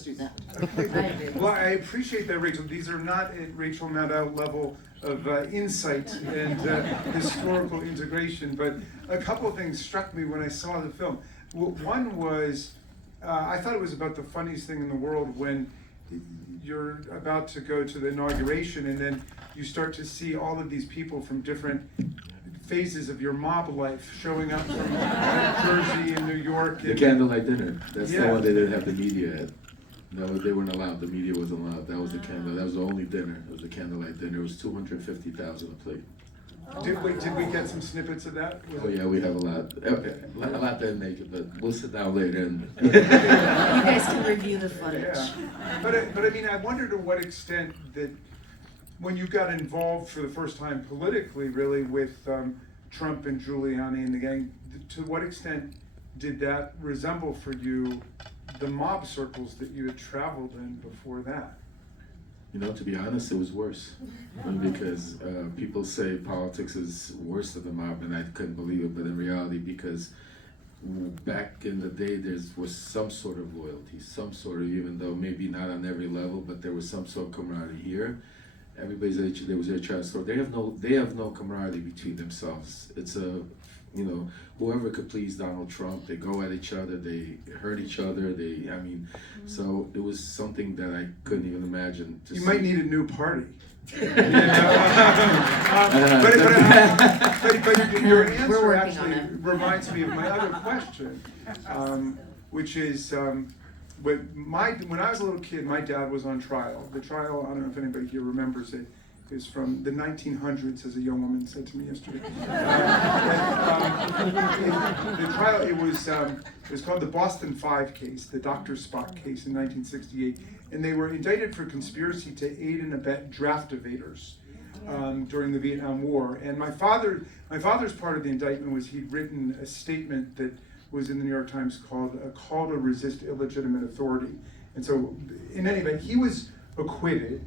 do that. Well, I appreciate that, Rachel. These are not at Rachel Maddow level of insight and historical integration, but a couple of things struck me when I saw the film. One was, I thought it was about the funniest thing in the world when you're about to go to the inauguration and then you start to see all of these people from different phases of your mob life showing up from Jersey and New York. The candlelight dinner. That's Yeah. the one they didn't have the media at. No, they weren't allowed. The media wasn't allowed. That was the candle. That was the only dinner. It was the candlelight dinner. It was 250,000 a plate. Did we get some snippets of that? Oh yeah, we have a lot. A lot didn't make it, but we'll sit down later and. You guys can review the footage. Yeah, but I mean, I wonder to what extent that when you got involved for the first time politically, really with Trump and Giuliani and the gang, to what extent did that resemble for you the mob circles that you had traveled in before that? You know, to be honest, it was worse because people say politics is worse than the mob, and I couldn't believe it. But in reality, because back in the day, there was some sort of loyalty, some sort of, even though maybe not on every level, but there was some sort of camaraderie here. Everybody's there was their child store. They have no camaraderie between themselves. It's a, you know, whoever could please Donald Trump, they go at each other, they hurt each other, so it was something that I couldn't even imagine. You might need a new party. But your answer actually reminds me of my other question, which is, when I was a little kid, my dad was on trial. The trial, I don't know if anybody here remembers it, is from the 1900s, as a young woman said to me yesterday. The trial, it was called the Boston Five case, the Dr. Spock case in 1968, and they were indicted for conspiracy to aid and abet draft evaders during the Vietnam War. And my father's part of the indictment was he'd written a statement that was in the New York Times called A Call to Resist Illegitimate Authority. And so, in any event, he was acquitted.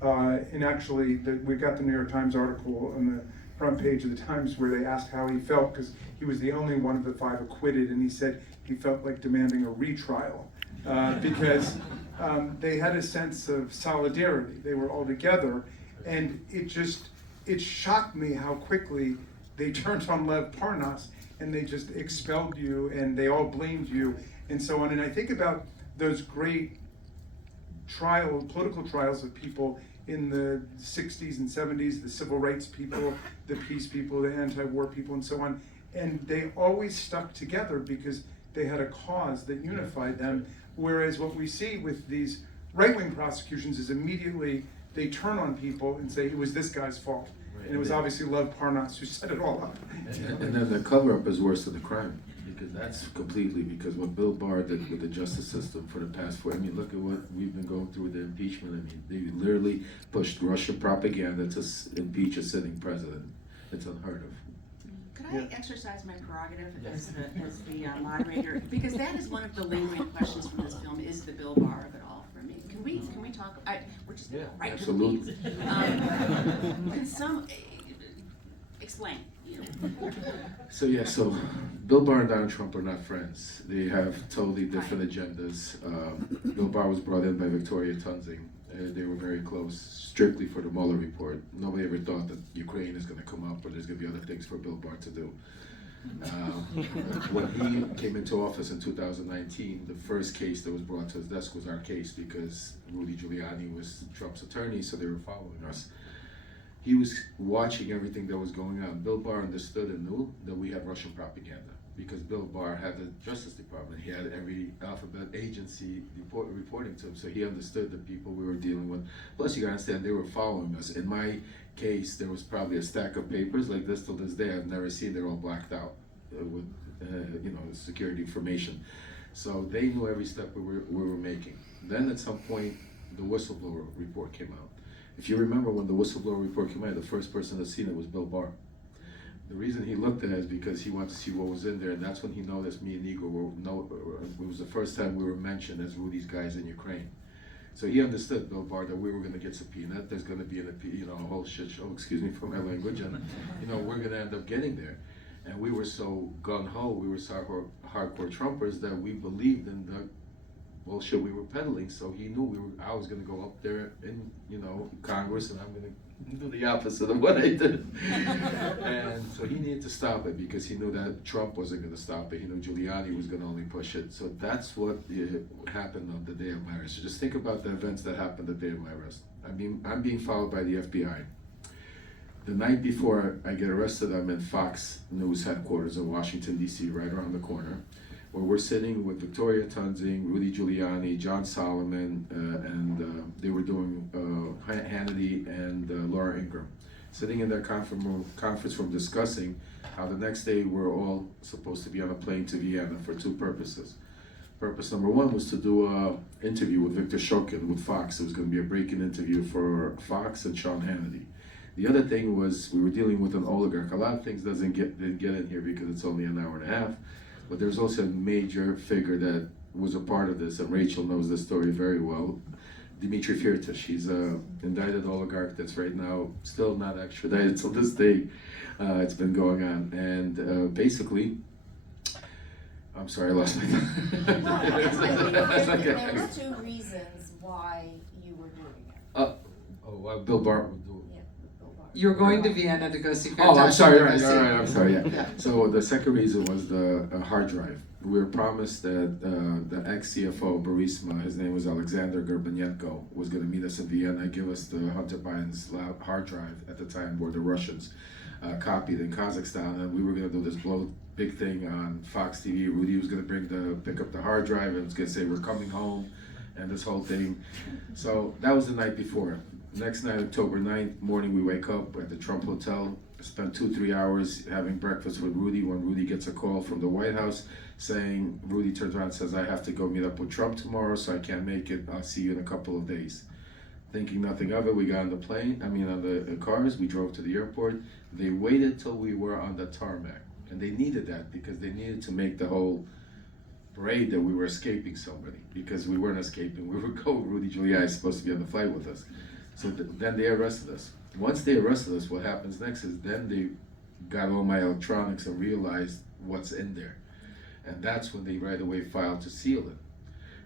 And actually, we got the New York Times article on the front page of the Times where they asked how he felt, because he was the only one of the five acquitted, and he said he felt like demanding a retrial because they had a sense of solidarity. They were all together, and it shocked me how quickly they turned on Lev Parnas and they just expelled you, and they all blamed you, and so on. And I think about those great political trials of people in the 60s and 70s, the civil rights people, the peace people, the anti-war people, and so on. And they always stuck together because they had a cause that unified them. Whereas what we see with these right-wing prosecutions is immediately they turn on people and say it was this guy's fault. Right. And it was obviously Lev Parnas who set it all up. And then the cover-up is worse than the crime. Because that's completely because what Bill Barr did with the justice system for the past I mean, look at what we've been going through with the impeachment. I mean, they literally pushed Russian propaganda to impeach a sitting president. It's unheard of. Could I exercise my prerogative as the moderator? Because that is one of the lingering questions from this film, is the Bill Barr of it all for me. Can we talk, we're just right absolutely. to the weeds. Can explain. So Bill Barr and Donald Trump are not friends. They have totally different agendas. Bill Barr was brought in by Victoria Tunzing. They were very close, strictly for the Mueller report. Nobody ever thought that Ukraine is going to come up or there's going to be other things for Bill Barr to do. When he came into office in 2019, the first case that was brought to his desk was our case because Rudy Giuliani was Trump's attorney, so they were following us. He was watching everything that was going on. Bill Barr understood and knew that we had Russian propaganda because Bill Barr had the Justice Department. He had every alphabet agency reporting to him, so he understood the people we were dealing with. Plus, you gotta understand, they were following us. In my case, there was probably a stack of papers like this till this day. I've never seen. They're all blacked out with, security information. So they knew every step we were making. Then at some point, the whistleblower report came out. If you remember when the whistleblower report came out, the first person that seen it was Bill Barr. The reason he looked at it is because he wanted to see what was in there, and that's when he noticed me and Igor it was the first time we were mentioned as Rudy's guys in Ukraine. So he understood, Bill Barr, that we were going to get subpoenaed. There's going to be a whole shit show, excuse me for my language, and we're going to end up getting there. And we were so gung-ho, we were so hardcore Trumpers that we believed in the bullshit we were peddling. So he knew I was going to go up there in, Congress, and I'm going to do the opposite of what I did. And so he needed to stop it because he knew that Trump wasn't going to stop it. He knew Giuliani was going to only push it. So that's what happened on the day of my arrest. So just think about the events that happened the day of my arrest. I'm being followed by the FBI. The night before I get arrested, I'm in Fox News headquarters in Washington, D.C., right around the corner, where we're sitting with Victoria Tunzing, Rudy Giuliani, John Solomon, and they were doing Hannity and Laura Ingraham, sitting in their conference room discussing how the next day we're all supposed to be on a plane to Vienna for two purposes. Purpose number one was to do an interview with Victor Shokin with Fox. It was going to be a break-in interview for Fox and Sean Hannity. The other thing was we were dealing with an oligarch. A lot of things didn't get in here because it's only an hour and a half. But there's also a major figure that was a part of this, and Rachel knows this story very well. Dmitry Firtash. He's an indicted oligarch that's right now still not extradited till this day. It's been going on, and basically, I'm sorry, I lost my thought. Well, there were two reasons why you were doing it. Bill Barr. You were going to Vienna to go see Firtash. Oh, I'm sorry, right, I'm sorry, yeah. So the second reason was the hard drive. We were promised that the ex-CFO of Burisma, his name was Alexander Gorbanenko, was going to meet us in Vienna, give us the Hunter Biden's hard drive at the time where the Russians copied in Kazakhstan, and we were going to do this big thing on Fox TV. Rudy was going to pick up the hard drive and was going to say, we're coming home, and this whole thing. So that was the night before. Next night, October 9th, morning, we wake up at the Trump Hotel, spend 2-3 hours having breakfast with Rudy when Rudy gets a call from the White House saying, Rudy turns around and says, I have to go meet up with Trump tomorrow, so I can't make it. I'll see you in a couple of days. Thinking nothing of it, we got on the cars, we drove to the airport. They waited till we were on the tarmac, and they needed that because they needed to make the whole parade that we were escaping somebody, because we weren't escaping. We were going, Rudy Giuliani is supposed to be on the flight with us. So then they arrested us. Once they arrested us, what happens next is then they got all my electronics and realized what's in there. And that's when they right away filed to seal it.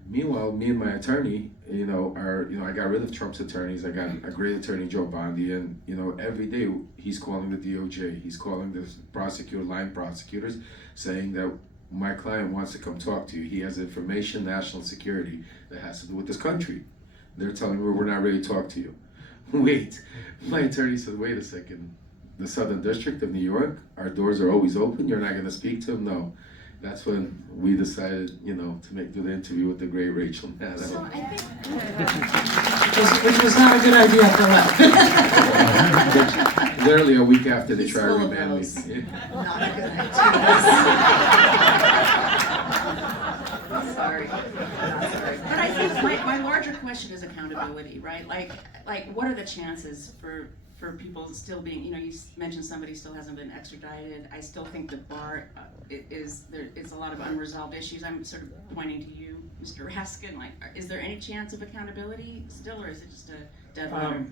Meanwhile, me and my attorney, I got rid of Trump's attorneys. I got a great attorney, Joe Bondi, and every day he's calling the DOJ. He's calling the line prosecutors, saying that my client wants to come talk to you. He has information, national security, that has to do with this country. They're telling me we're not ready to talk to you. Wait, my attorney said, wait a second. The Southern District of New York, our doors are always open. You're not going to speak to him? No. That's when we decided, to do the interview with the great Rachel Maddow. So I think Which was not a good idea for Lev. Literally a week after they He's tried to full of remand me. those. Yeah. Not a good idea. Sorry. Not sorry. But I think my larger question is accountability, right? Like what are the chances for people still being, you mentioned somebody still hasn't been extradited. I still think the bar it's a lot of unresolved issues. I'm sort of pointing to you, Mr. Raskin. Is there any chance of accountability still, or is it just a dead letter?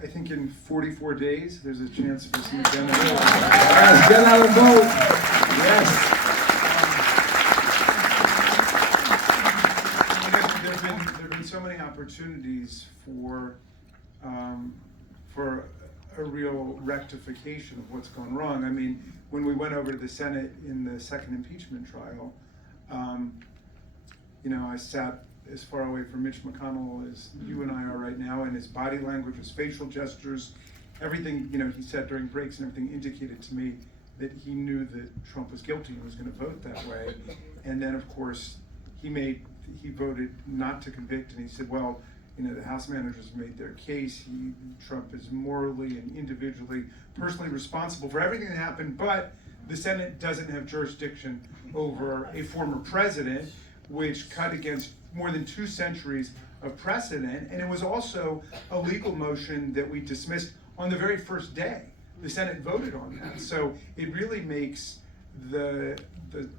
I think in 44 days, there's a chance for some agenda. Yes, get out and vote. Yes. There've been so many opportunities for a real rectification of what's gone wrong. I mean, when we went over to the Senate in the second impeachment trial, I sat as far away from Mitch McConnell as you and I are right now, and his body language, his facial gestures, everything, he said during breaks and everything indicated to me that he knew that Trump was guilty and was going to vote that way. And then, of course, he voted not to convict, and he said, well, the House managers made their case. Trump is morally and individually, personally responsible for everything that happened, but the Senate doesn't have jurisdiction over a former president, which cut against more than 2 centuries of precedent. And it was also a legal motion that we dismissed on the very first day. The Senate voted on that. So it really makes the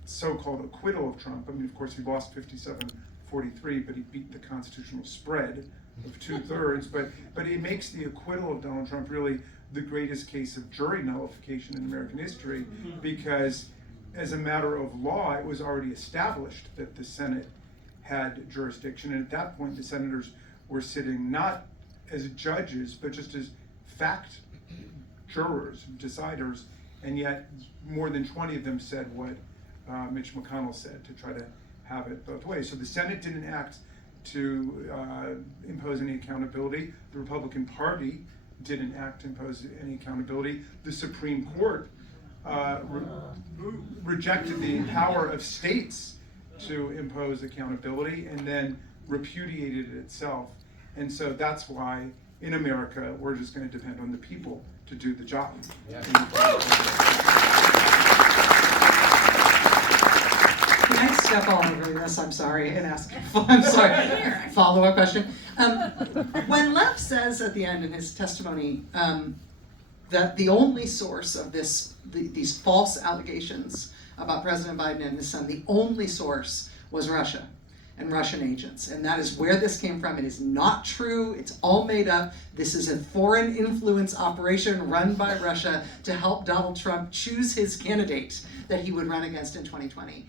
so-called acquittal of Trump, of course, he lost 57-43, but he beat the constitutional spread of 2/3. But it makes the acquittal of Donald Trump really the greatest case of jury nullification in American history, because as a matter of law, it was already established that the Senate had jurisdiction. And at that point, the senators were sitting not as judges, but just as fact jurors, deciders, and yet more than 20 of them said what Mitch McConnell said, to try to have it both ways. So the Senate didn't act to impose any accountability. The Republican Party didn't act to impose any accountability. The Supreme Court rejected the power of states to impose accountability and then repudiated it itself. And so that's why in America, we're just going to depend on the people to do the job. Yeah. Can I step all over this? I'm sorry, and ask. I'm sorry. Follow-up question. When Lev says at the end in his testimony that the only source of these false allegations about President Biden and his son, the only source was Russia and Russian agents, and that is where this came from. It is not true. It's all made up. This is a foreign influence operation run by Russia to help Donald Trump choose his candidate that he would run against in 2020.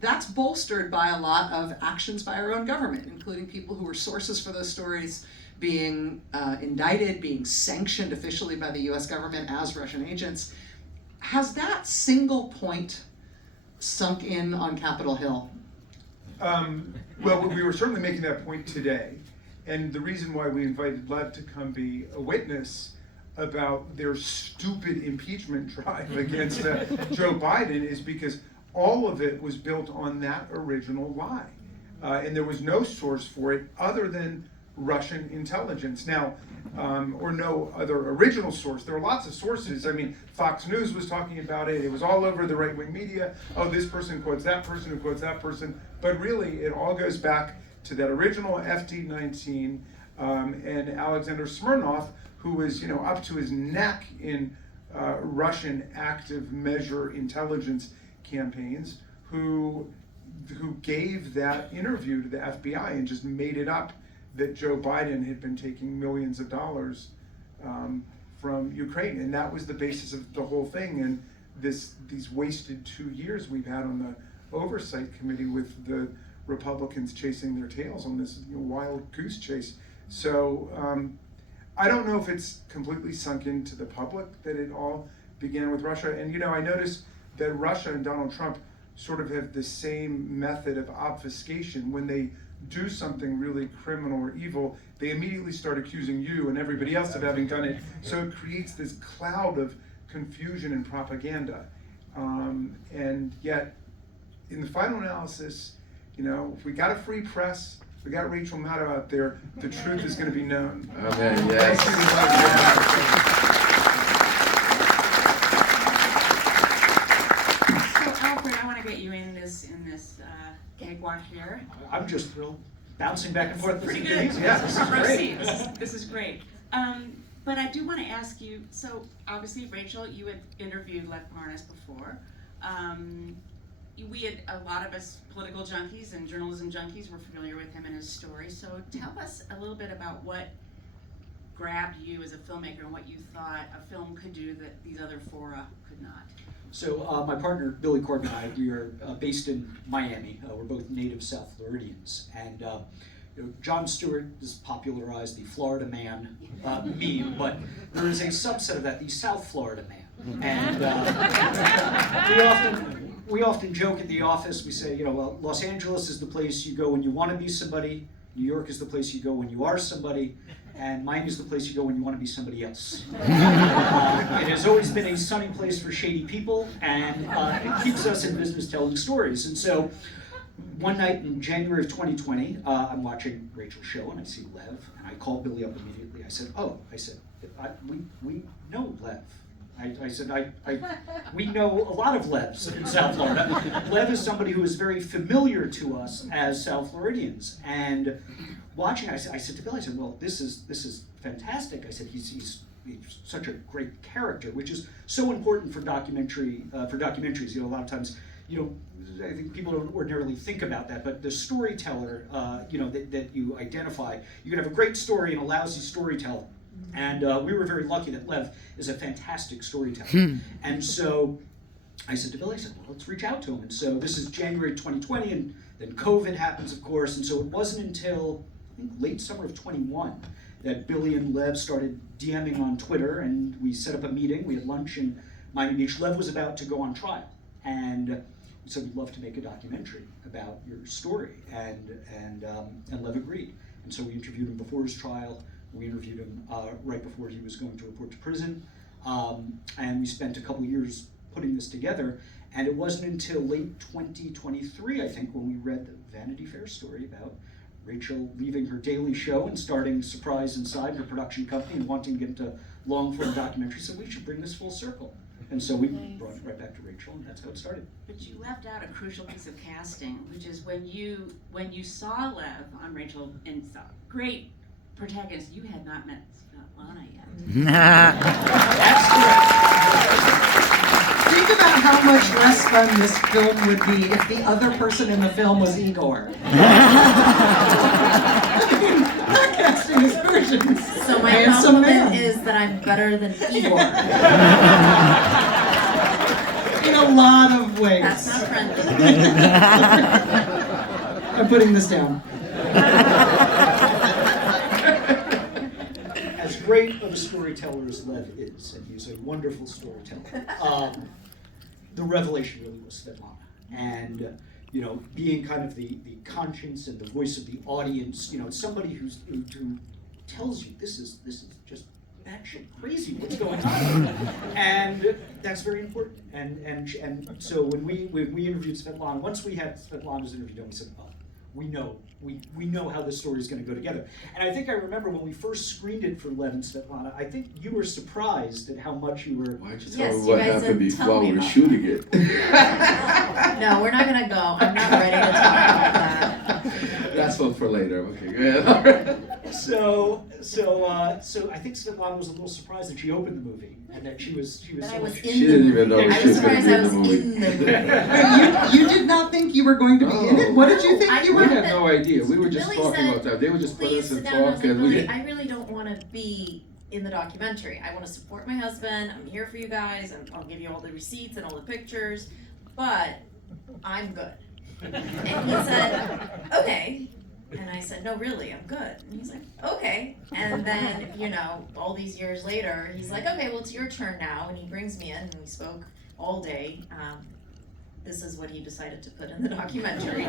That's bolstered by a lot of actions by our own government, including people who were sources for those stories being indicted, being sanctioned officially by the US government as Russian agents. Has that single point sunk in on Capitol Hill? Well, we were certainly making that point today. And the reason why we invited Lev to come be a witness about their stupid impeachment drive against Joe Biden is because all of it was built on that original lie. And there was no source for it other than Russian intelligence. Now, or no other original source. There are lots of sources. I mean, Fox News was talking about it. It was all over the right-wing media. Oh, this person quotes that person who quotes that person. But really, it all goes back to that original FD-19 and Alexander Smirnov, who was, up to his neck in Russian active measure intelligence campaigns, who gave that interview to the FBI and just made it up that Joe Biden had been taking millions of dollars from Ukraine, and that was the basis of the whole thing. And these wasted 2 years we've had on the Oversight Committee with the Republicans chasing their tails on this wild goose chase. So I don't know if it's completely sunk into the public that it all began with Russia. And I noticed that Russia and Donald Trump sort of have the same method of obfuscation. When they do something really criminal or evil, they immediately start accusing you and everybody else of having done it. So it creates this cloud of confusion and propaganda. And yet, in the final analysis, if we got a free press, we got Rachel Maddow out there, the truth is going to be known. Amen. Yes. So Alfred, I want to get you in this cakewalk here. I'm just thrilled, bouncing back and forth. Pretty good. Yeah, this is Front row great. seat. This is great. But I do want to ask you, so obviously, Rachel, you had interviewed Lev Parnas before. A lot of us political junkies and journalism junkies were familiar with him and his story. So tell us a little bit about what grabbed you as a filmmaker and what you thought a film could do that these other fora could not. So my partner, Billy Corbin, and I, we are based in Miami. We're both native South Floridians. And Jon Stewart has popularized the Florida man meme, but there is a subset of that, the South Florida man. And we often joke at the office, we say, well, Los Angeles is the place you go when you want to be somebody, New York is the place you go when you are somebody, and Miami is the place you go when you want to be somebody else. It has always been a sunny place for shady people, and it keeps us in business telling stories. And so, one night in January of 2020, I'm watching Rachel's show, and I see Lev, and I call Billy up immediately. I said, we know Lev. I said, we know a lot of Levs in South Florida. Lev is somebody who is very familiar to us as South Floridians. And watching, I said to Billy, well, this is fantastic. I said, he's such a great character, which is so important for documentaries. A lot of times, I think people don't ordinarily think about that, but the storyteller, that you identify, you can have a great story and a lousy storyteller. And we were very lucky that Lev is a fantastic storyteller. And so I said to Billy, well, let's reach out to him. And so this is January 2020, and Then COVID happens, of course, and so it wasn't until, I think, late summer of 21 that Billy and Lev started DMing on Twitter, and we set up a meeting. We had lunch in Miami Beach. Lev was about to go on trial, and we said, we'd love to make a documentary about your story, and Lev agreed. And so we interviewed him before his trial. We interviewed him right before he was going to report to prison, and we spent a couple years putting this together. And it wasn't until late 2023, I think, when we read the Vanity Fair story about Rachel leaving her daily show and starting Surprise Inside, her production company, and wanting to get into long-form documentary, so we should bring this full circle. And so we brought it right back to Rachel, and that's how it started. But you left out a crucial piece of casting, which is when you saw Lev on Rachel and saw great protagonist, you had not met Svetlana yet. That's correct. Think about how much less fun this film would be if the other person in the film was Igor. That casting is versions. So my Handsome compliment man. is that I'm better than Igor. In a lot of ways. That's not friendly. I'm putting this down. As great of a storyteller as Lev is, and he's a wonderful storyteller, the revelation really was Svetlana. And being kind of the conscience and the voice of the audience, somebody who tells you this is just batshit crazy what's going on, and that's very important. And so when we interviewed Svetlana, once we had Svetlana's interview done, we said, oh, we know how this story is going to go together. And I think I remember when we first screened it for Lev and Svetlana, I think you were surprised at how much you were. Why'd you tell Yes, me you what guys happened didn't tell before me we were about shooting it? No, we're not gonna go. I'm not ready to talk about that. That's one for later. Okay, go ahead. So I think Svetlana was a little surprised that she opened the movie and that she was That so I was much- in She the didn't movie. even know I she was was gonna surprised be I in was the movie. in the movie. You did not think you were going to be in it? What did you think I you We were? thought had no idea. We were just Billy talking said, about that. They would just put Please us sit and down. I was talk, like, and we Billy, didn't. I really don't want to be in the documentary. I want to support my husband. I'm here for you guys, and I'll give you all the receipts and all the pictures, but I'm good. And he said, okay. And I said, no, really, I'm good. And he's like, okay. And then, all these years later, he's like, okay, well, it's your turn now. And he brings me in, and we spoke all day. This is what he decided to put in the documentary.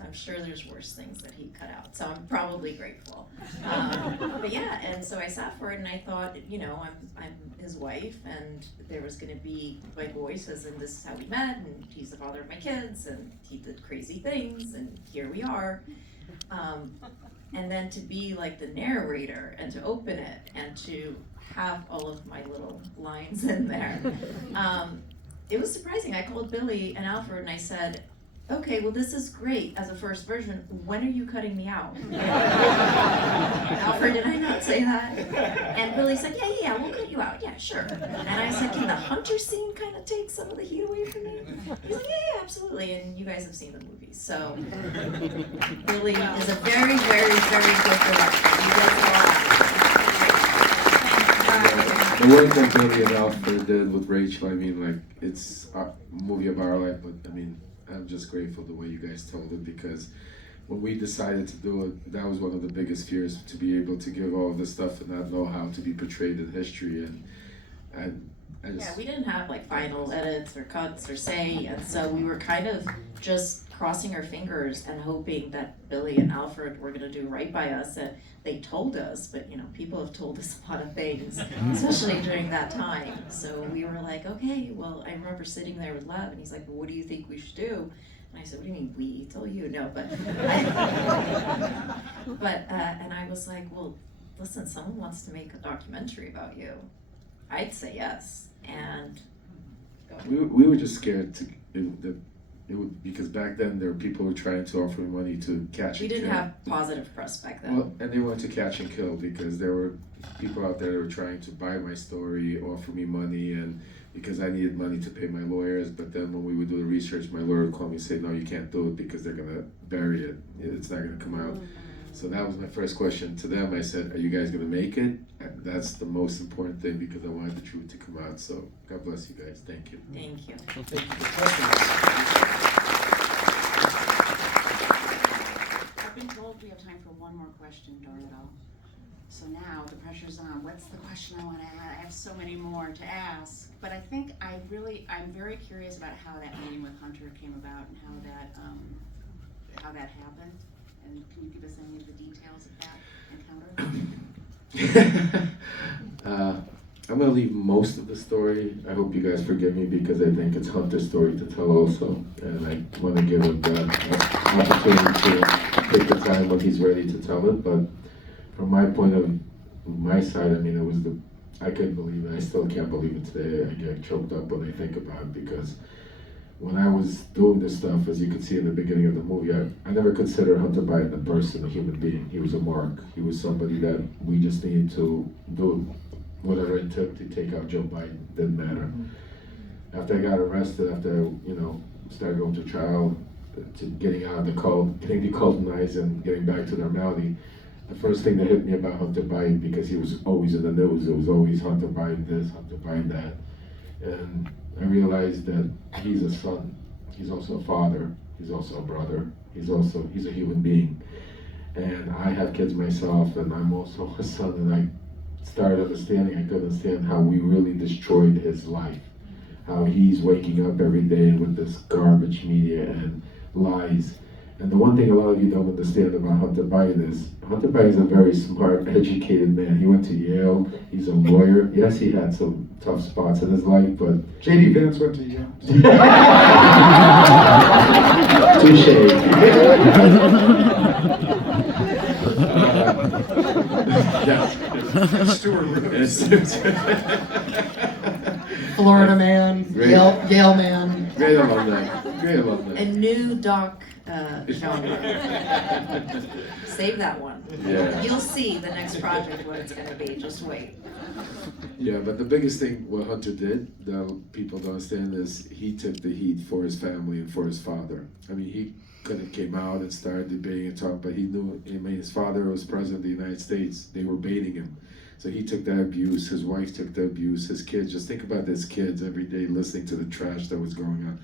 I'm sure there's worse things that he cut out, so I'm probably grateful. But yeah, and so I sat for it, and I thought, I'm his wife, and there was going to be my voice as in this is how we met, and he's the father of my kids, and he did crazy things, and here we are. And then to be like the narrator, and to open it, and to have all of my little lines in there. It was surprising. I called Billy and Alfred and I said, okay, well, this is great as a first version. When are you cutting me out? Alfred, did I not say that? And Billy said, yeah, we'll cut you out. Yeah, sure. And I said, can the hunter scene kind of take some of the heat away from me? He's like, yeah, absolutely. And you guys have seen the movies. So Billy is a very, very, very good director. He does a lot. The work that Billy and Alfred did with Rachel, it's a movie of our life, but I'm just grateful the way you guys told it, because when we decided to do it, that was one of the biggest fears, to be able to give all of this stuff and not know how to be portrayed in history. And I just, Yeah, we didn't have like final edits or cuts or say, and so we were kind of just crossing our fingers and hoping that Billy and Alfred were gonna do right by us. And they told us, but people have told us a lot of things, especially during that time. So we were like, okay, well, I remember sitting there with Lev, and he's like, well, what do you think we should do? And I said, what do you mean we? Tell you, no, but and I was like, well, listen, someone wants to make a documentary about you. I'd say yes, and go ahead. we were just scared because back then there were people who were trying to offer me money to catch We and kill. didn't have positive press back then. Well, and they wanted to catch and kill, because there were people out there that were trying to buy my story, offer me money, and because I needed money to pay my lawyers. But then when we would do the research, my lawyer would call me and say, no, you can't do it because they're gonna bury it. It's not gonna come out. So that was my first question to them. I said, are you guys gonna make it? And that's the most important thing, because I wanted the truth to come out. So God bless you guys. Thank you. Thank you. Thank you for trusting us. we have time for one more question, Dorito. So now the pressure's on. What's the question I want to ask? I have so many more to ask, but I think I'm very curious about how that meeting with Hunter came about and how that happened. And can you give us any of the details of that encounter? I'm gonna leave most of the story. I hope you guys forgive me because I think it's Hunter's story to tell also, and I want to give him the opportunity to take the time when he's ready to tell it. But from my point of my side, I mean, I couldn't believe it. I still can't believe it today. I get choked up when I think about it because when I was doing this stuff, as you can see in the beginning of the movie, I never considered Hunter Biden a person, a human being. He was a mark. He was somebody that we just needed to do whatever it took to take out Joe Biden. Didn't matter. After I got arrested, after started going to trial, to getting out of the cult, getting decultonized and getting back to normality, the first thing that hit me about Hunter Biden, because he was always in the news, it was always Hunter Biden this, Hunter Biden that. And I realized that he's a son, he's also a father, he's also a brother, he's a human being. And I have kids myself, and I'm also a son, and I started understanding, I could understand how we really destroyed his life. How he's waking up every day with this garbage media and lies. And the one thing a lot of you don't understand about Hunter Biden is a very smart, educated man. He went to Yale, he's a lawyer. Yes, he had some tough spots in his life, but... J.D. Vance went to Yale. Touche. Florida man, Great. Yale man. Great alumni. Great alumni. A new doc genre. Save that one. Yeah. You'll see the next project what it's gonna be, just wait. Yeah, but the biggest thing what Hunter did that people don't understand is he took the heat for his family and for his father. I mean, he could have came out and started debating and talking, but he knew, his father was president of the United States. They were baiting him. So he took that abuse, his wife took the abuse, his kids, just think about his kids every day listening to the trash that was going on.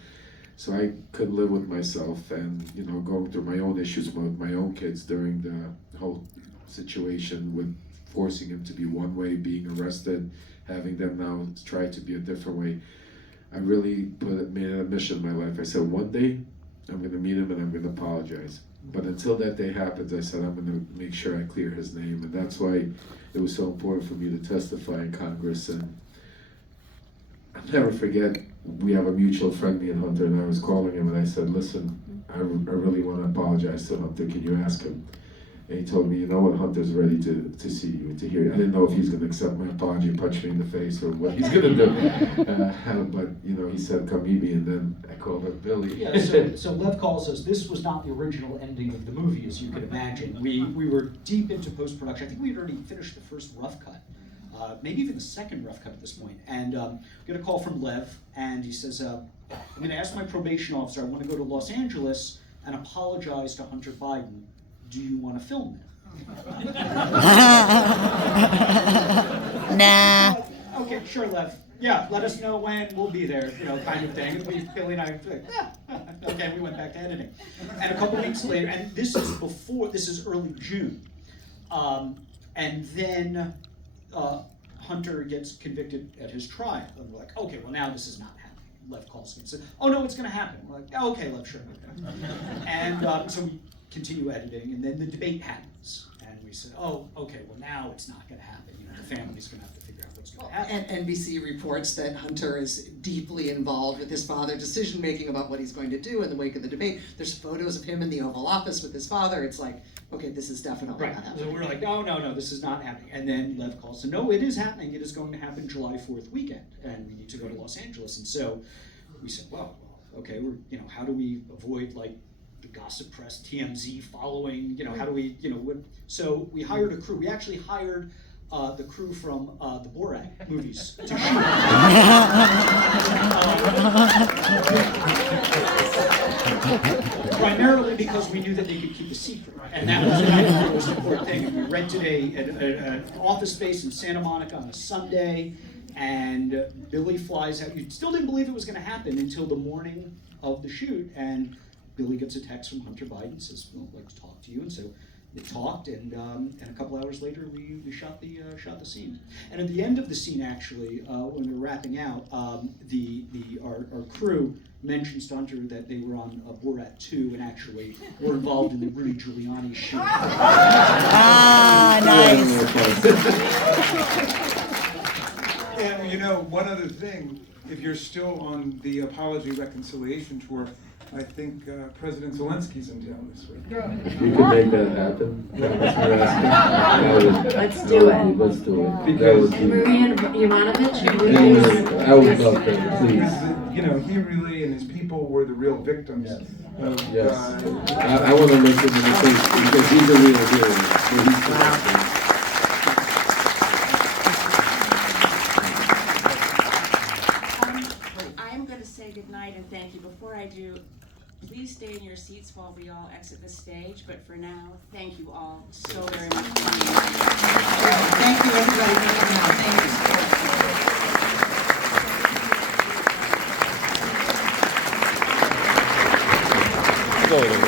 So I couldn't live with myself and, going through my own issues with my own kids during the whole situation with forcing him to be one way, being arrested, having them now try to be a different way. I really made it a mission in my life. I said, one day I'm gonna meet him and I'm gonna apologize. But until that day happens, I said, I'm gonna make sure I clear his name. And that's why it was so important for me to testify in Congress. And I'll never forget, we have a mutual friend, me and Hunter, and I was calling him and I said, listen, I really want to apologize to Hunter, can you ask him? And he told me, you know what, Hunter's ready to see you, to hear you. I didn't know if he's going to accept my apology and punch me in the face or what he's going to do. But, he said, come meet me, and then I called up Billy. Yeah, so Lev calls us, this was not the original ending of the movie, as you can imagine. We were deep into post-production. I think we had already finished the first rough cut. Maybe even the second rough cut at this point. And we get a call from Lev, and he says, I'm going to ask my probation officer, I want to go to Los Angeles and apologize to Hunter Biden. Do you want to film it? Nah. Okay, sure, Lev. Yeah, let us know when, we'll be there, kind of thing. And Billy and I, okay, we went back to editing. And a couple weeks later, and this is early June. And then Hunter gets convicted at his trial. And we're like, okay, well now this is not happening. Lev calls me and says, oh no, it's gonna happen. We're like, oh, okay, Lev, sure. Okay. And so we continue editing, and then the debate happens. And we said, oh, okay, well now it's not gonna happen. The family's gonna have to figure out what's gonna happen. And NBC reports that Hunter is deeply involved with his father, decision-making about what he's going to do in the wake of the debate. There's photos of him in the Oval Office with his father. It's like, okay, this is definitely Right, not so happening. we're like, no, this is not happening. And then Lev calls, so no, it is happening. It is going to happen July 4th weekend, and we need to go to Los Angeles. And so we said, well, okay, how do we avoid like the gossip press, TMZ following, how do we, so we hired a crew. We actually hired the crew from the Borat movies to shoot. Primarily because we knew that they could keep a secret, and that was the most important thing. And we rented an office space in Santa Monica on a Sunday, and Billy flies out. You still didn't believe it was going to happen until the morning of the shoot, and Billy gets a text from Hunter Biden, says, well, I'd like to talk to you. And so they talked, and a couple hours later we shot the scene. And at the end of the scene, actually, when we were wrapping out, our crew mentions to Hunter that they were on Borat 2 and actually were involved in the Rudy Giuliani shoot. Ah, nice. And you know, one other thing, if you're still on the apology reconciliation tour, I think President Zelensky's in town this week. You can make that happen. Let's do it. Let's do it. Because- And Maria Yovanovitch, I would love that, please. You know, he really and his people were the real victims of Yes. I want to look him in the face because he's a real hero. So he's I'm gonna say goodnight and thank you. Before I do, please stay in your seats while we all exit the stage, but for now, thank you all so very much for coming. Thank you, everybody, for coming out. Thank you. Go.